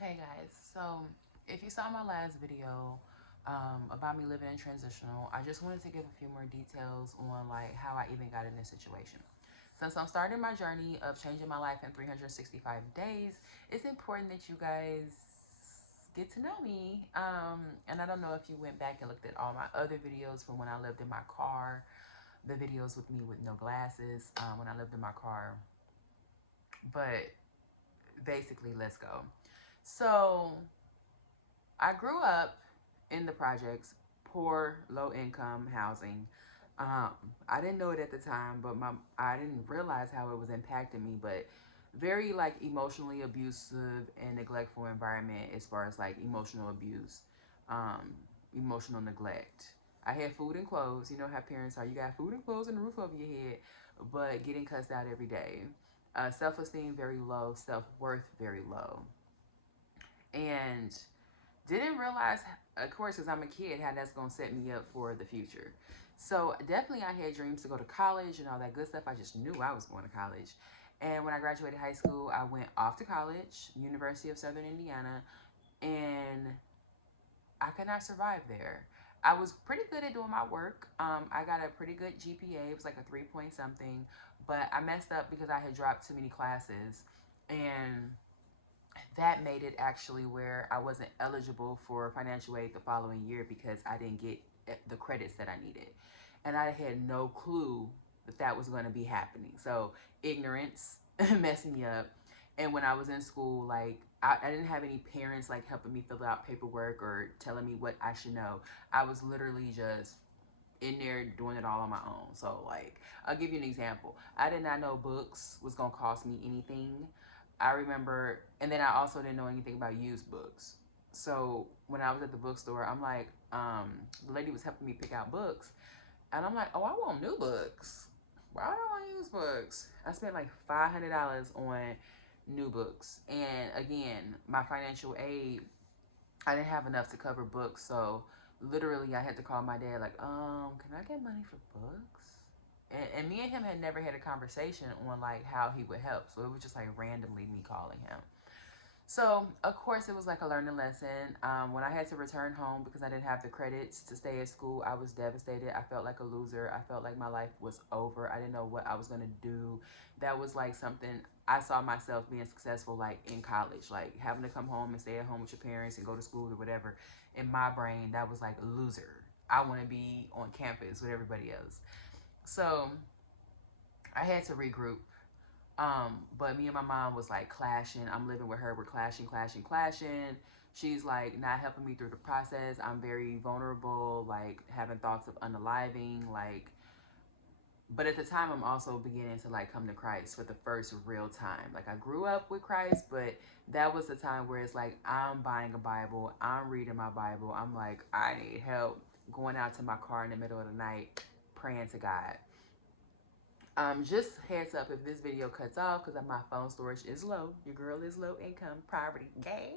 Okay, guys, so if you saw my last video about me living in transitional, I just wanted to give a few more details on like how I even got in this situation. Since I'm starting my journey of changing my life in 365 days, it's important that you guys get to know me. And I don't know if you went back and looked at all my other videos from when I lived in my car, the videos with me with no glasses when I lived in my car, but basically, let's go. So I grew up in the projects, poor, low income housing. Um, I didn't know it at the time, but I didn't realize how it was impacting me. But very like emotionally abusive and neglectful environment as far as like emotional abuse, um, emotional neglect. I had food and clothes. You know how parents are. You got food and clothes and a roof over your head, but getting cussed out every day. Self-esteem very low, self-worth very low, and didn't realize, of course, because I'm a kid, how that's going to set me up for the future. So definitely I had dreams to go to college and all that good stuff. I just knew I was going to college. And when I graduated high school, I went off to college, University of Southern Indiana, and I could not survive there. I was pretty good at doing my work. I got a pretty good GPA. It was like a 3 point something, but I messed up because I had dropped too many classes. And that made it actually where I wasn't eligible for financial aid the following year because I didn't get the credits that I needed. And I had no clue that that was going to be happening. So ignorance messed me up. And when I was in school, like I didn't have any parents like helping me fill out paperwork or telling me what I should know. I was literally just in there doing it all on my own. So like I'll give you an example. I did not know books was gonna cost me anything. I remember, and then I also didn't know anything about used books. So when I was at the bookstore, I'm like, the lady was helping me pick out books, and I'm like, oh, I want new books. Why do I want used books? I spent like $500 on new books, and again, my financial aid, I didn't have enough to cover books, so literally I had to call my dad like, can I get money for books? And me and him had never had a conversation on like how he would help, so it was just like randomly me calling him. So, of course, it was like a learning lesson. When I had to return home because I didn't have the credits to stay at school, I was devastated. I felt like a loser. I felt like my life was over. I didn't know what I was going to do. That was like something I saw myself being successful, like in college, like having to come home and stay at home with your parents and go to school or whatever. In my brain, that was like a loser. I want to be on campus with everybody else. So, I had to regroup. But me and my mom was like clashing. I'm living with her. We're clashing, clashing, clashing. She's like not helping me through the process. I'm very vulnerable, like having thoughts of unaliving, like, but at the time I'm also beginning to like come to Christ for the first real time. Like I grew up with Christ, but that was the time where it's like I'm buying a Bible, I'm reading my Bible. I'm like, I need help, going out to my car in the middle of the night, praying to God. Just heads up if this video cuts off because my phone storage is low. Your girl is low income, poverty, gay.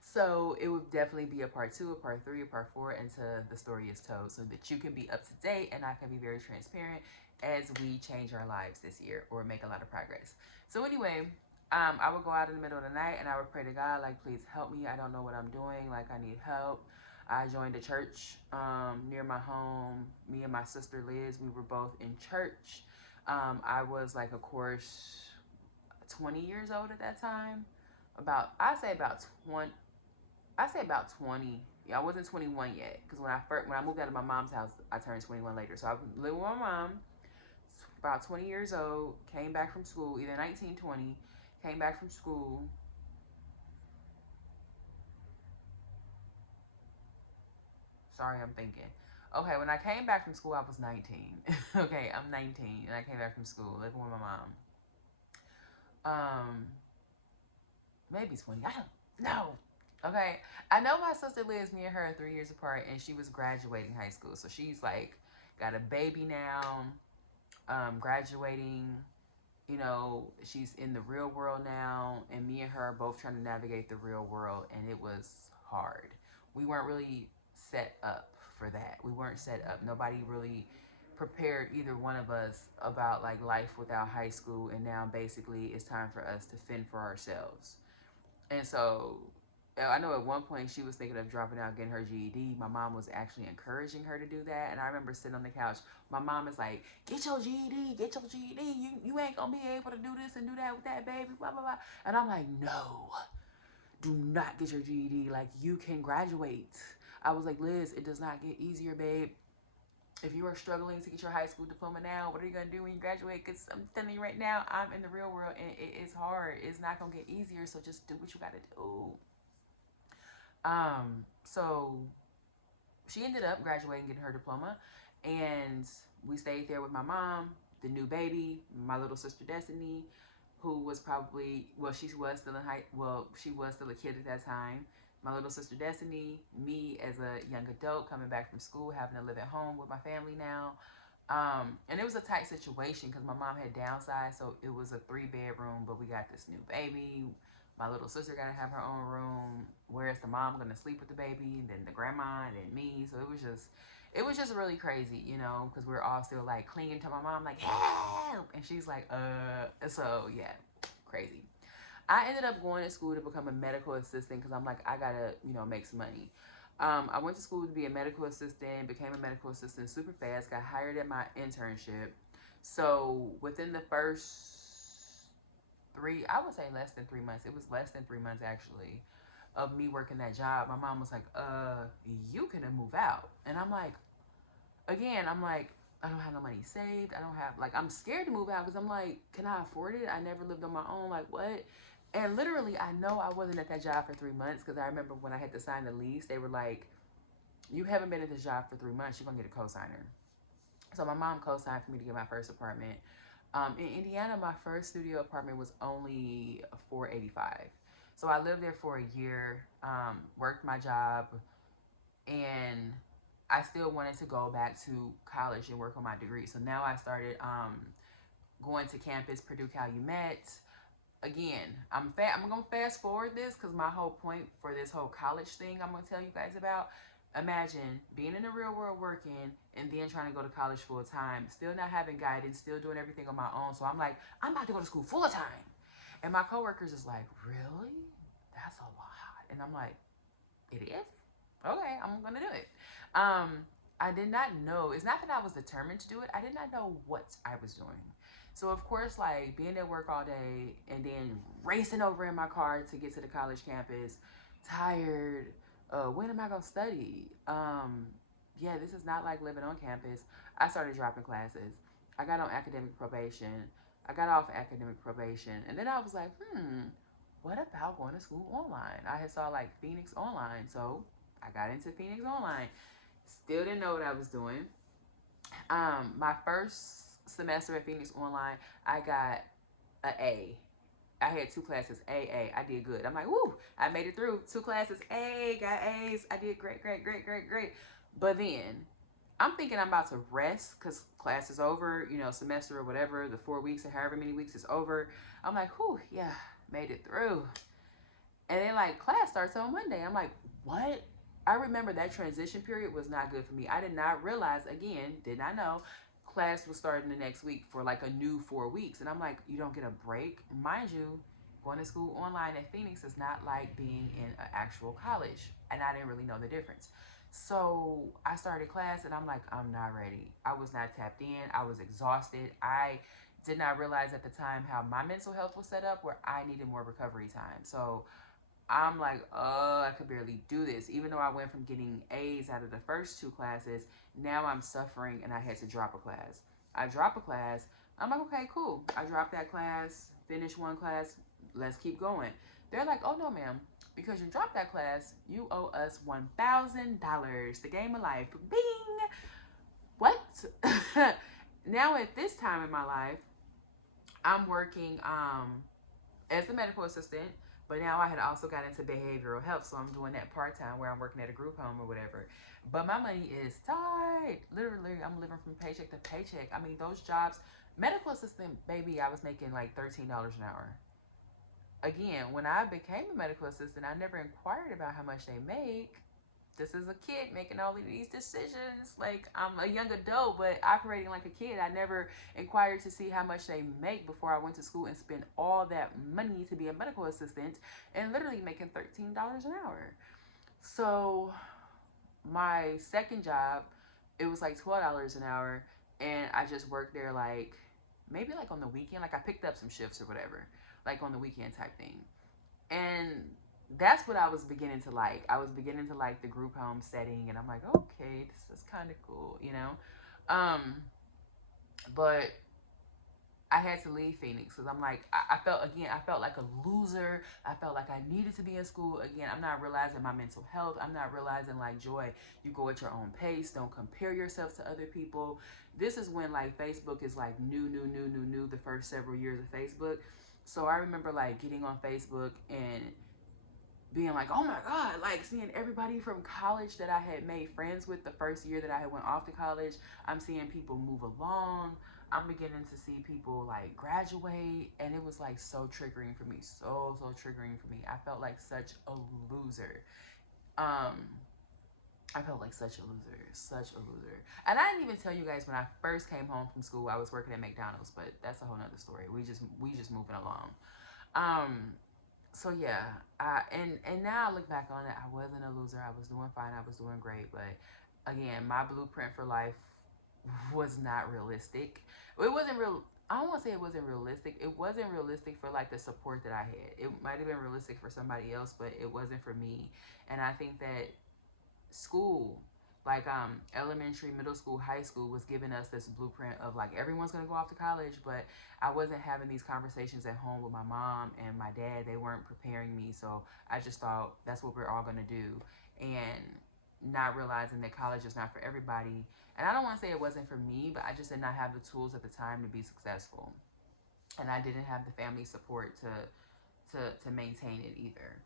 So it would definitely be a part 2, a part 3, a part 4 until the story is told so that you can be up to date and I can be very transparent as we change our lives this year or make a lot of progress. So anyway, I would go out in the middle of the night and I would pray to God, like, please help me. I don't know what I'm doing. Like, I need help. I joined a church near my home. Me and my sister Liz, we were both in church. I was like, of course, 20 years old at that time. I say about 20. I say about 20. Yeah, I wasn't 21 yet because when I moved out of my mom's house, I turned 21 later. So I lived with my mom. About 20 years old. Came back from school, either 19, 20. Came back from school. Sorry, I'm thinking. Okay, when I came back from school, I was 19. Okay, I'm 19 and I came back from school living with my mom. Um, maybe 20. I don't know. Okay. I know my sister lives, me and her are 3 years apart, and she was graduating high school. So she's like got a baby now, graduating. You know, she's in the real world now, and me and her are both trying to navigate the real world, and it was hard. We weren't really set up for that. We weren't set up. Nobody really prepared either one of us about like life without high school, and now basically it's time for us to fend for ourselves. And so I know at one point she was thinking of dropping out, getting her GED. My mom was actually encouraging her to do that. And I remember sitting on the couch. My mom is like, get your GED, get your GED. You ain't going to be able to do this and do that with that baby, blah, blah, blah. And I'm like, no, do not get your GED. Like, you can graduate. I was like, Liz, it does not get easier, babe. If you are struggling to get your high school diploma now, what are you going to do when you graduate? Because I'm telling you right now, I'm in the real world and it is hard. It's not going to get easier. So just do what you got to do. So she ended up graduating, getting her diploma, and we stayed there with my mom, the new baby, my little sister Destiny, who was probably, well, she was still in she was still a kid at that time. My little sister Destiny, me as a young adult coming back from school, having to live at home with my family now. And it was a tight situation because my mom had downsized, so it was a 3-bedroom, but we got this new baby. My little sister got to have her own room. Where's the mom going to sleep with the baby? And then the grandma and then me. So it was just really crazy, you know, because we are all still like clinging to my mom, like, help. And she's like, So yeah, crazy. I ended up going to school to become a medical assistant because I'm like, I got to, you know, make some money. I went to school to be a medical assistant, became a medical assistant super fast, got hired at my internship. So within the first I would say less than 3 months. It was less than 3 months actually of me working that job. My mom was like, you can move out. And I'm like, again, I'm like, I don't have no money saved. I don't have, like, I'm scared to move out because I'm like, can I afford it? I never lived on my own. Like, what? And literally, I know I wasn't at that job for 3 months because I remember when I had to sign the lease, they were like, you haven't been at this job for 3 months. You're going to get a cosigner. So my mom co-signed for me to get my first apartment. In Indiana, my first studio apartment was only $485. So I lived there for a year, worked my job, and I still wanted to go back to college and work on my degree. So now I started going to campus, Purdue Calumet. Again, I'm gonna fast forward this because my whole point for this whole college thing I'm gonna tell you guys about. Imagine being in the real world working and then trying to go to college full time, still not having guidance, still doing everything on my own. So I'm like, I'm about to go to school full time. And my coworkers is like, really? That's a lot. And I'm like, it is? Okay, I'm gonna do it. I did not know, it's not that I was determined to do it, I did not know what I was doing. So of course, like being at work all day and then racing over in my car to get to the college campus, tired. When am I gonna study? Yeah, this is not like living on campus. I started dropping classes. I got on academic probation. I got off academic probation, and then I was like, what about going to school online? I had saw like Phoenix Online, so I got into Phoenix Online. Still didn't know what I was doing. My first semester at Phoenix Online, I got an A. I had 2 classes, A. I did good. I'm like, woo, I made it through 2 classes, A, got A's. I did great. But then I'm thinking I'm about to rest because class is over, you know, semester or whatever, the 4 weeks or however many weeks is over. I'm like, whew, yeah, made it through. And then like class starts on Monday. I'm like, what? I remember that transition period was not good for me. I did not realize, again, did not know, class was starting the next week for like a new 4 weeks. And I'm like, you don't get a break? Mind you, going to school online at Phoenix is not like being in an actual college. And I didn't really know the difference. So I started class and I'm like, I'm not ready. I was not tapped in. I was exhausted. I did not realize at the time how my mental health was set up where I needed more recovery time. So I'm like, I could barely do this. Even though I went from getting A's out of the first 2 classes, now I'm suffering and I had to drop a class. I drop a class. I'm like, okay, cool. I dropped that class, finished 1 class. Let's keep going. They're like, oh no, ma'am. Because you dropped that class, you owe us $1,000. The game of life. Bing! What? Now at this time in my life, I'm working as a medical assistant, but now I had also got into behavioral health, so I'm doing that part-time where I'm working at a group home or whatever. But my money is tight. Literally, I'm living from paycheck to paycheck. I mean, those jobs, medical assistant, baby, I was making like $13 an hour. Again, when I became a medical assistant, I never inquired about how much they make. this is a kid making all of these decisions. Like, I'm a young adult, but operating like a kid. I never inquired to see how much they make before I went to school and spent all that money to be a medical assistant and literally making $13 an hour. So my second job, it was like $12 an hour, and I just worked there like maybe like on the weekend. Like, I picked up some shifts or whatever, like on the weekend type thing. And that's what I was beginning to like. I was beginning to like the group home setting, and I'm like, okay, this is kind of cool, you know. But I had to leave Phoenix because I'm like, I felt, again, I felt like a loser. I felt like I needed to be in school again. I'm not realizing my mental health. I'm not realizing, like, Joy, you go at your own pace. Don't compare yourself to other people. This is when, like, Facebook is like new, the first several years of Facebook. So I remember like getting on Facebook and being like, oh my God, like seeing everybody from college that I had made friends with the first year that I had went off to college. I'm seeing people move along. I'm beginning to see people like graduate, and it was like so triggering for me. So triggering for me. I felt like such a loser. Um, I felt like such a loser. And I didn't even tell you guys when I first came home from school, I was working at McDonald's, but that's a whole nother story. We just moving along. Um, so yeah, and now I look back on it, I wasn't a loser. I was doing fine. I was doing great. But again, my blueprint for life was not realistic. It wasn't real. I don't want to say it wasn't realistic. It wasn't realistic for like the support that I had. It might have been realistic for somebody else, but it wasn't for me. And I think that school, like elementary, middle school, high school, was giving us this blueprint of like everyone's gonna go off to college. But I wasn't having these conversations at home with my mom and my dad. They weren't preparing me, so I just thought that's what we're all gonna do, and not realizing that college is not for everybody. And I don't want to say it wasn't for me, but I just did not have the tools at the time to be successful, and I didn't have the family support to maintain it either.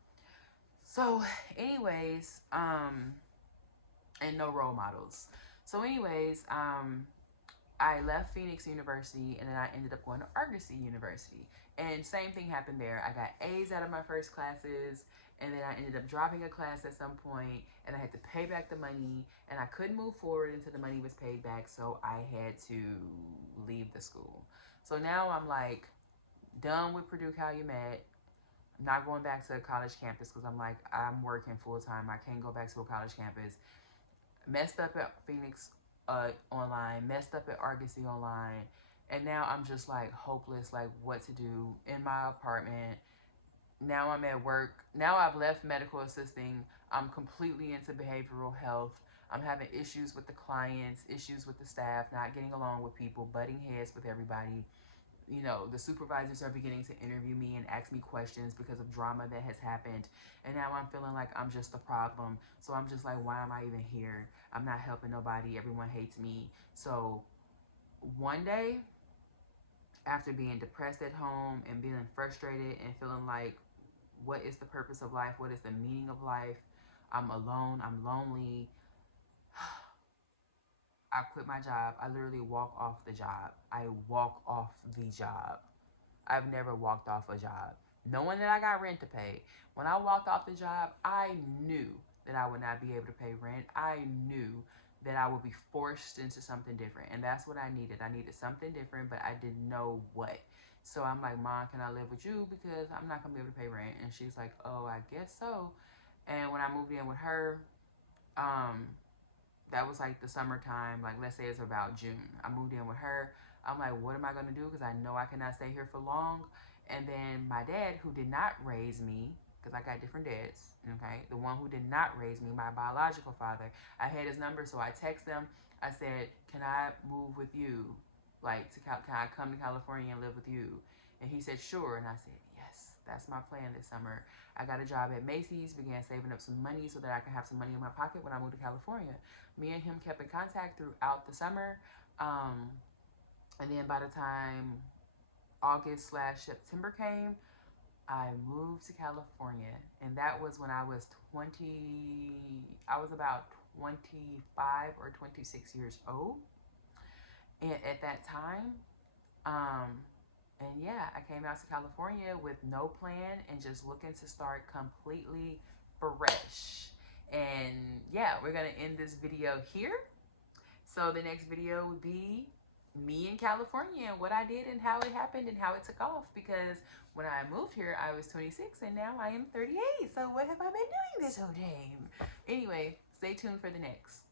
So anyways, and no role models. So, anyways, I left Phoenix University, and then I ended up going to Argosy University. And same thing happened there. I got A's out of my first classes, and then I ended up dropping a class at some point, and I had to pay back the money, and I couldn't move forward until the money was paid back, so I had to leave the school. So now I'm like done with Purdue Calumet. I'm not going back to a college campus because I'm like, I'm working full time. I can't go back to a college campus. Messed up at Phoenix online, messed up at Argosy online, and now I'm just like hopeless, like what to do in my apartment. Now I'm at work. Now I've left medical assisting. I'm completely into behavioral health. I'm having issues with the clients, issues with the staff, not getting along with people, butting heads with everybody. You know, the supervisors are beginning to interview me and ask me questions because of drama that has happened. And now I'm feeling like I'm just the problem. So I'm just like, why am I even here? I'm not helping nobody. Everyone hates me. So one day, after being depressed at home and being frustrated and feeling like, what is the purpose of life? What is the meaning of life? I'm alone. I'm lonely. I quit my job. I literally walk off the job. I walk off the job. I've never walked off a job, knowing that I got rent to pay. When I walked off the job, I knew that I would not be able to pay rent. I knew that I would be forced into something different. And that's what I needed. I needed something different, but I didn't know what. So I'm like, Mom, can I live with you? Because I'm not going to be able to pay rent. And she's like, oh, I guess so. And when I moved in with her, um, that was like the summertime, like let's say it's about June. I moved in with her. I'm like, what am I gonna do? Because I know I cannot stay here for long. And then my dad, who did not raise me, because I got different dads, okay? The one who did not raise me, my biological father, I had his number, so I texted him. I said, can I move with you? Like, can I come to California and live with you? And he said, sure. And I said, yes, that's my plan this summer. I got a job at Macy's, began saving up some money so that I could have some money in my pocket when I moved to California. Me and him kept in contact throughout the summer. Um, and then by the time August/September came, I moved to California. And that was when I was I was about 25 or 26 years old. And at that time, um, and yeah, I came out to California with no plan and just looking to start completely fresh. And yeah, we're gonna end this video here. So the next video would be me in California and what I did and how it happened and how it took off, because when I moved here I was 26 and now I am 38. So what have I been doing this whole time? Anyway, stay tuned for the next.